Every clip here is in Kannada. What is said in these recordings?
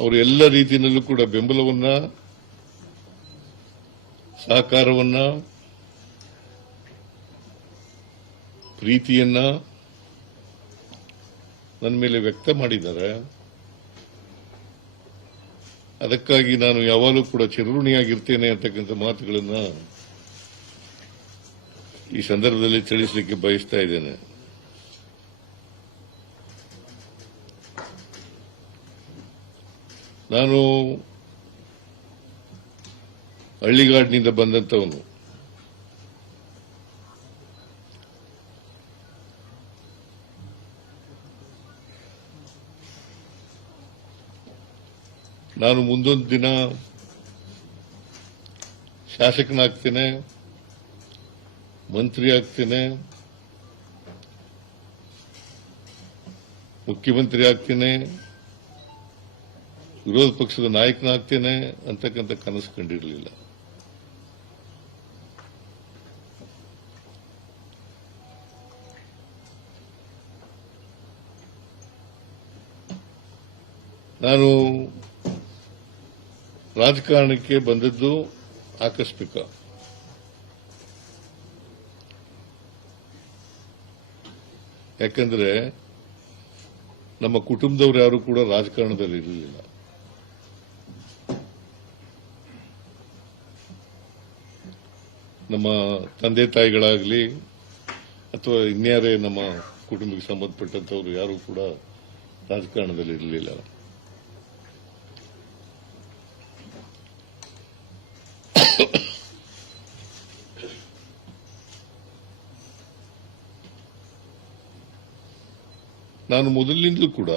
ಅವರು ಎಲ್ಲ ರೀತಿಯಲ್ಲೂ ಕೂಡ ಬೆಂಬಲವನ್ನ, ಸಹಕಾರವನ್ನ, ಪ್ರೀತಿಯನ್ನ ನನ್ನ ಮೇಲೆ ವ್ಯಕ್ತ ಮಾಡಿದ್ದಾರೆ. ಅದಕ್ಕಾಗಿ ನಾನು ಯಾವಾಗಲೂ ಕೂಡ ಚಿರಋಣಿಯಾಗಿರ್ತೇನೆ ಅಂತಕ್ಕಂಥ ಮಾತುಗಳನ್ನ ಈ ಸಂದರ್ಭದಲ್ಲಿ ತಿಳಿಸಲಿಕ್ಕೆ ಬಯಸ್ತಾ ಇದ್ದೇನೆ. ನಾನು ಹಳ್ಳಿಗಾಡಿನಿಂದ ಬಂದಂತವನು. ನಾನು ಮುಂದೊಂದು ದಿನ ಶಾಸಕನಾಗ್ತೇನೆ, ಮಂತ್ರಿ ಆಗ್ತೇನೆ, ಮುಖ್ಯಮಂತ್ರಿ ಆಗ್ತೇನೆ, ವಿರೋಧ ಪಕ್ಷದ ನಾಯಕನಾಗ್ತೇನೆ ಅಂತಕ್ಕಂಥ ಕನಸು ಕಂಡಿರಲಿಲ್ಲ. ನಾನು ರಾಜಕಾರಣಕ್ಕೆ ಬಂದದ್ದು ಆಕಸ್ಮಿಕ. ಯಾಕಂದ್ರೆ ನಮ್ಮ ಕುಟುಂಬದವರು ಯಾರು ಕೂಡ ರಾಜಕಾರಣದಲ್ಲಿ ಇರಲಿಲ್ಲ. ನಮ್ಮ ತಂದೆ ತಾಯಿಗಳಾಗಲಿ ಅಥವಾ ಇನ್ಯಾರೇ ನಮ್ಮ ಕುಟುಂಬಕ್ಕೆ ಸಂಬಂಧಪಟ್ಟಂತವರು ಯಾರು ಕೂಡ ರಾಜಕಾರಣದಲ್ಲಿ ಇರಲಿಲ್ಲ. ನಾನು ಮೊದಲಿನಿಂದಲೂ ಕೂಡ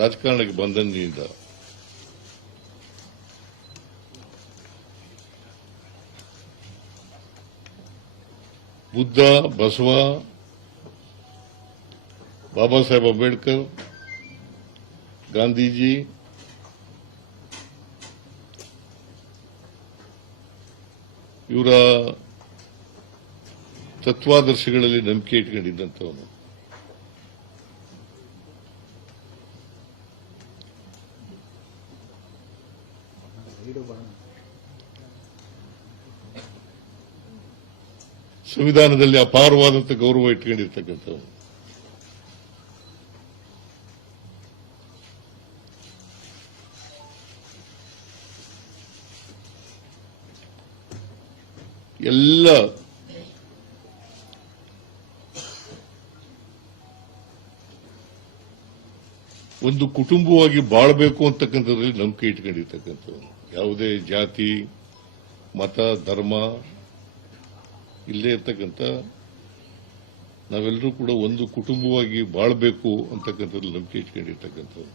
ರಾಜಕಾರಣಕ್ಕೆ ಬಂದಂದಿನಿಂದ ಬುದ್ಧ, ಬಸವ, ಬಾಬಾ ಸಾಹೇಬ್ ಅಂಬೇಡ್ಕರ್, ಗಾಂಧೀಜಿ, ಇವರ ತತ್ವಾದರ್ಶಗಳಲ್ಲಿ ನಂಬಿಕೆ ಇಟ್ಕೊಂಡಿದ್ದಂಥವನು. ಸಂವಿಧಾನದಲ್ಲಿ ಅಪಾರವಾದಂಥ ಗೌರವ ಇಟ್ಕೊಂಡಿರ್ತಕ್ಕಂಥವನು. ಎಲ್ಲ ಒಂದು ಕುಟುಂಬವಾಗಿ ಬಾಳಬೇಕು ಅಂತಕ್ಕಂಥದ್ರಲ್ಲಿ ನಂಬಿಕೆ ಇಟ್ಕೊಂಡಿರ್ತಕ್ಕಂಥವನು. ಯಾವುದೇ ಜಾತಿ, ಮತ, ಧರ್ಮ ಇಲ್ಲೇ ಇರ್ತಕ್ಕಂಥ ನಾವೆಲ್ಲರೂ ಕೂಡ ಒಂದು ಕುಟುಂಬವಾಗಿ ಬಾಳಬೇಕು ಅಂತಕ್ಕಂಥದ್ರಲ್ಲಿ ನಂಬಿಕೆ ಇಟ್ಕೊಂಡಿರ್ತಕ್ಕಂಥವ್ರು.